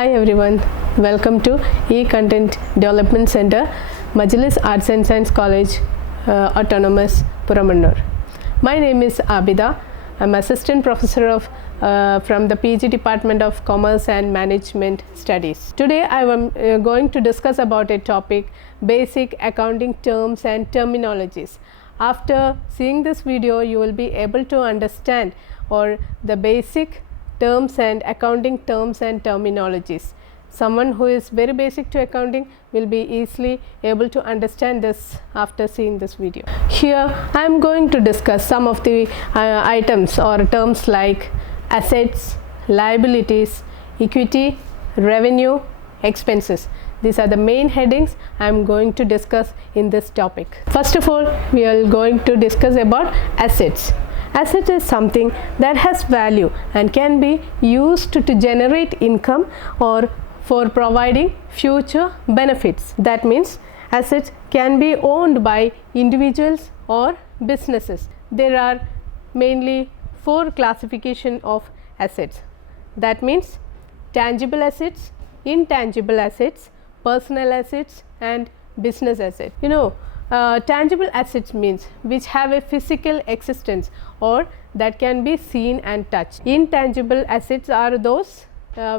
Hi everyone, welcome to E-Content Development Center, Majlis Arts and Science College, Autonomous, Puramannur. My name is Abida. I'm Assistant Professor from the PG Department of Commerce and Management Studies. Today I am going to discuss about a topic, basic accounting terms and terminologies. After seeing this video, you will be able to understand the basic terms and accounting terms and terminologies. Someone who is very basic to accounting will be easily able to understand this after seeing this video. Here I am going to discuss some of the items or terms like assets, liabilities, equity, revenue, expenses. These are the main headings I am going to discuss in this topic. First of all, we are going to discuss about assets. Asset is something that has value and can be used to generate income or for providing future benefits. That means assets can be owned by individuals or businesses. There are mainly 4 classifications of assets. That means tangible assets, intangible assets, personal assets and business assets. Tangible assets means which have a physical existence or that can be seen and touched. Intangible assets are those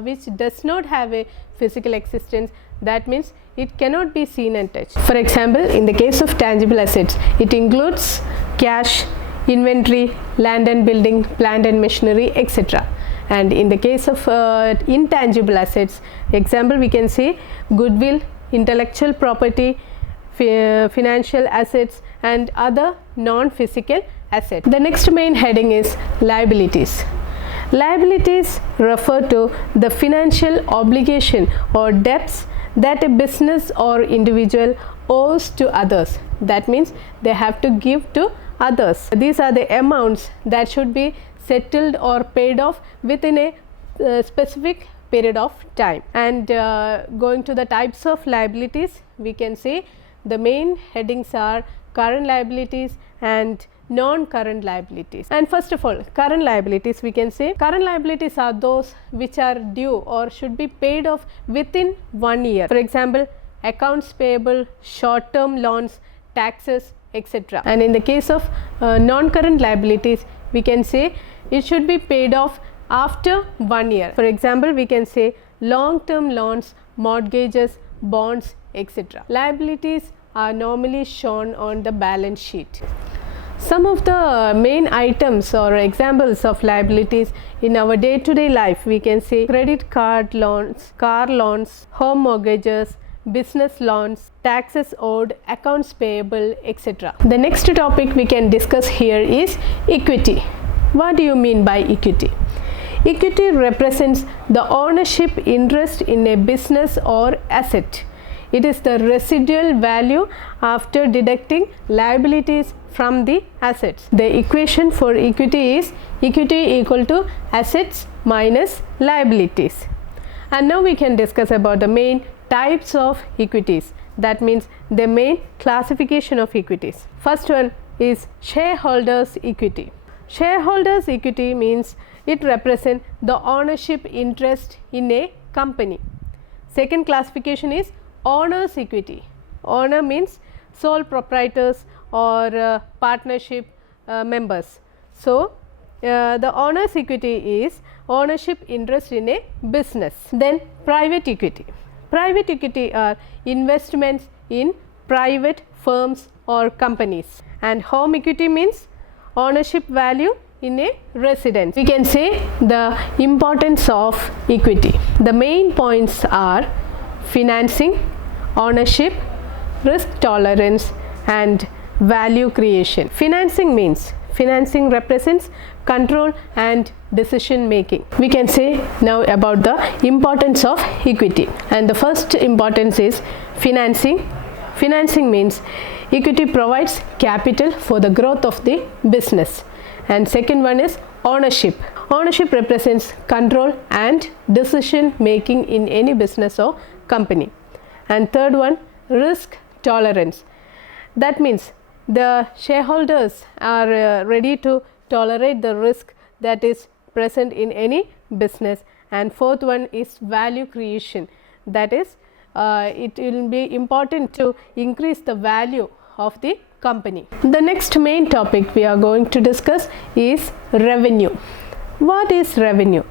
which does not have a physical existence. That means it cannot be seen and touched. For example, in the case of tangible assets, it includes cash, inventory, land and building, plant and machinery, etc. And in the case of intangible assets, example we can say goodwill, intellectual property, financial assets and other non-physical assets. The next main heading is liabilities. Liabilities refer to the financial obligation or debts that a business or individual owes to others. That means they have to give to others. These are the amounts that should be settled or paid off within a specific period of time. And going to the types of liabilities, we can say the main headings are current liabilities and non-current liabilities. And first of all, current liabilities, we can say current liabilities are those which are due or should be paid off within 1 year. For example, accounts payable, short-term loans, taxes, etc. And in the case of non-current liabilities, we can say it should be paid off after 1 year. For example, we can say long-term loans, mortgages, bonds, etc. Liabilities are normally shown on the balance sheet. Some of the main items or examples of liabilities in our day-to-day life, we can say credit card loans, car loans, home mortgages, business loans, taxes owed, accounts payable, etc. The next topic we can discuss here is equity. What do you mean by equity? Equity represents the ownership interest in a business or asset. It is the residual value after deducting liabilities from the assets. The equation for equity is equity equal to assets minus liabilities. And now we can discuss about the main types of equities. That means the main classification of equities. First one is shareholders' equity. Shareholders' equity means it represents the ownership interest in a company. Second classification is owner's equity. Owner means sole proprietors or partnership members. So, the owner's equity is ownership interest in a business. Then private equity. Private equity are investments in private firms or companies. And home equity means ownership value in a residence. We can say the importance of equity. The main points are financing, ownership, risk tolerance and value creation. Financing means financing represents control and decision making. We can say now about the importance of equity, and the first importance is financing. Financing means equity provides capital for the growth of the business. And second one is ownership. Ownership represents control and decision making in any business or company. And third one, risk tolerance. That means the shareholders are ready to tolerate the risk that is present in any business. and fourth one is value creation. That is, it will be important to increase the value of the company. The next main topic we are going to discuss is revenue. What is revenue?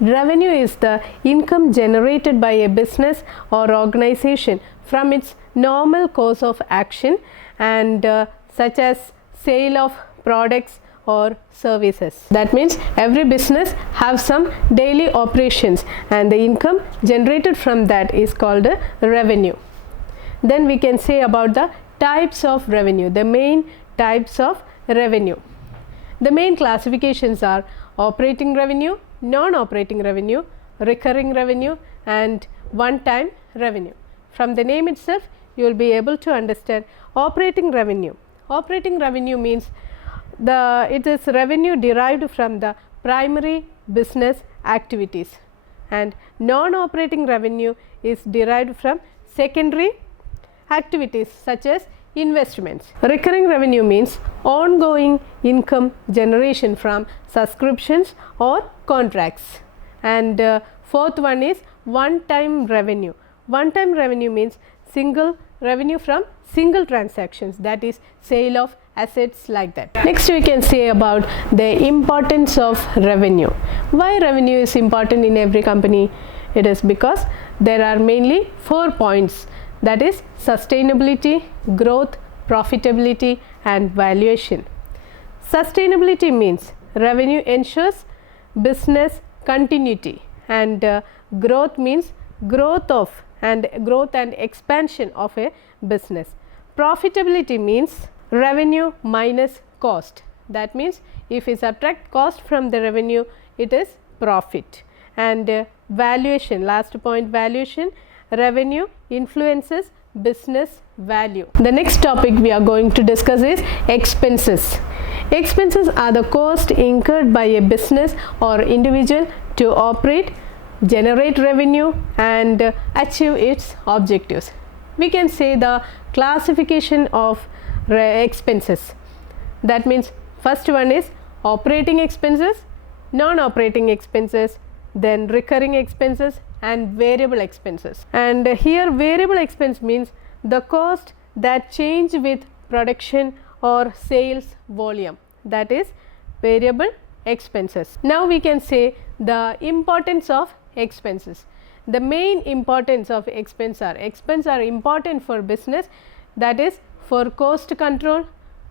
Revenue is the income generated by a business or organization from its normal course of action, and such as sale of products or services. That means every business have some daily operations, and the income generated from that is called a revenue. Then we can say about the types of revenue, the main types of revenue. The main classifications are operating revenue, non-operating revenue, recurring revenue, and one-time revenue. From the name itself, you will be able to understand operating revenue. Operating revenue means it is revenue derived from the primary business activities, and non-operating revenue is derived from secondary activities such as investments. Recurring revenue means ongoing income generation from subscriptions or contracts. And fourth one is one-time revenue. One-time revenue means single revenue from single transactions, that is sale of assets, like that. Next we can say about the importance of revenue. Why revenue is important in every company? It is because there are mainly 4 points, that is sustainability, growth, profitability, and valuation. Sustainability means revenue ensures business continuity, and growth means growth and expansion of a business. Profitability means revenue minus cost. That means if we subtract cost from the revenue, it is profit. And valuation, last point, valuation, revenue influences business value. The next topic we are going to discuss is expenses. Expenses are the cost incurred by a business or individual to operate, generate revenue, and achieve its objectives. We can say the classification of expenses. That means first one is operating expenses, non-operating expenses, then recurring expenses, and variable expenses. And here variable expense means the cost that change with production or sales volume, that is variable expenses. Now we can say the importance of expenses. The main importance of expenses are important for business, that is for cost control,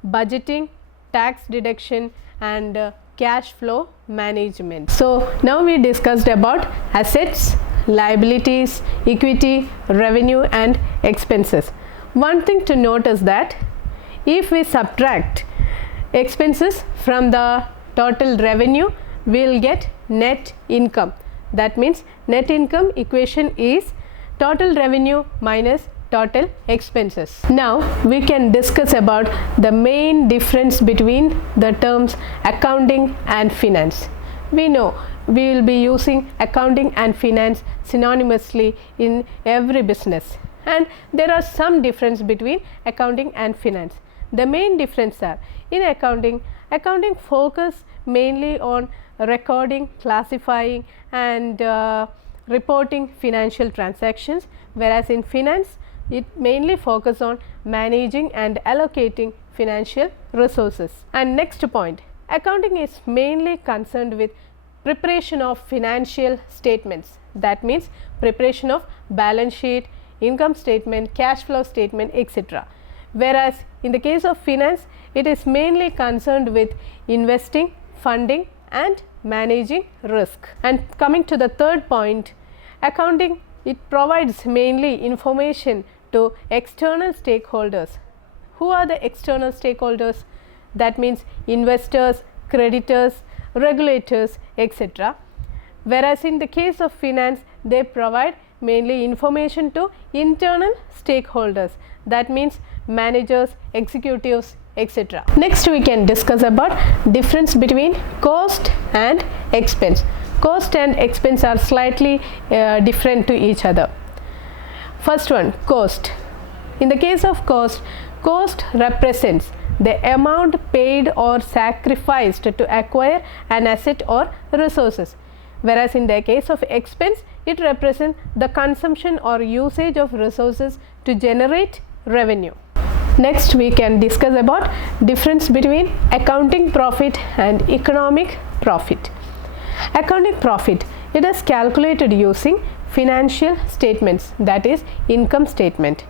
budgeting, tax deduction, and cash flow management. So now we discussed about assets, liabilities, equity, revenue, and expenses. One thing to note is that if we subtract expenses from the total revenue, we will get net income. That means net income equation is total revenue minus total expenses. Now we can discuss about the main difference between the terms accounting and finance. We know we will be using accounting and finance synonymously in every business, and there are some difference between accounting and finance. The main difference are, in accounting focus mainly on recording, classifying, and reporting financial transactions, whereas in finance it mainly focus on managing and allocating financial resources. And next point, accounting is mainly concerned with preparation of financial statements. That means preparation of balance sheet, income statement, cash flow statement, etc. Whereas in the case of finance, it is mainly concerned with investing, funding, and managing risk. And coming to the third point, accounting, it provides mainly information to external stakeholders. Who are the external stakeholders? That means investors, creditors, regulators, etc. Whereas in the case of finance, they provide mainly information to internal stakeholders. That means managers, executives, etc. Next we can discuss about difference between cost and expense. Cost and expense are slightly different to each other. First one, cost. In the case of cost, cost represents the amount paid or sacrificed to acquire an asset or resources. whereas in the case of expense, it represents the consumption or usage of resources to generate revenue. Next, we can discuss about difference between accounting profit and economic profit. Accounting profit, it is calculated using financial statements, that is income statement,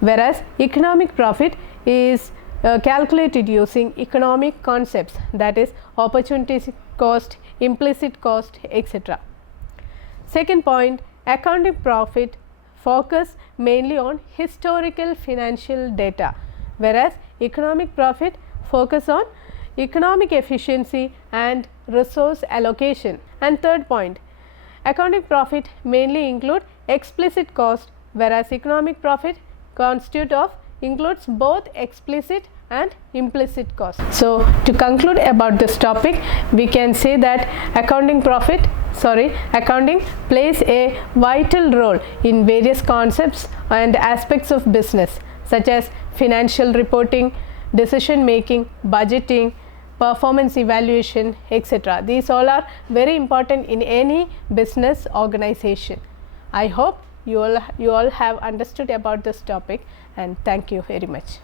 whereas economic profit is calculated using economic concepts, that is opportunity cost, implicit cost, etc. Second point, accounting profit focus mainly on historical financial data, whereas economic profit focus on economic efficiency and resource allocation. And third point, accounting profit mainly include explicit cost, whereas economic profit includes both explicit and implicit cost. So, to conclude about this topic, we can say that accounting plays a vital role in various concepts and aspects of business, such as financial reporting, decision making, budgeting, performance evaluation, etc. These all are very important in any business organization. I hope you all have understood about this topic, and thank you very much.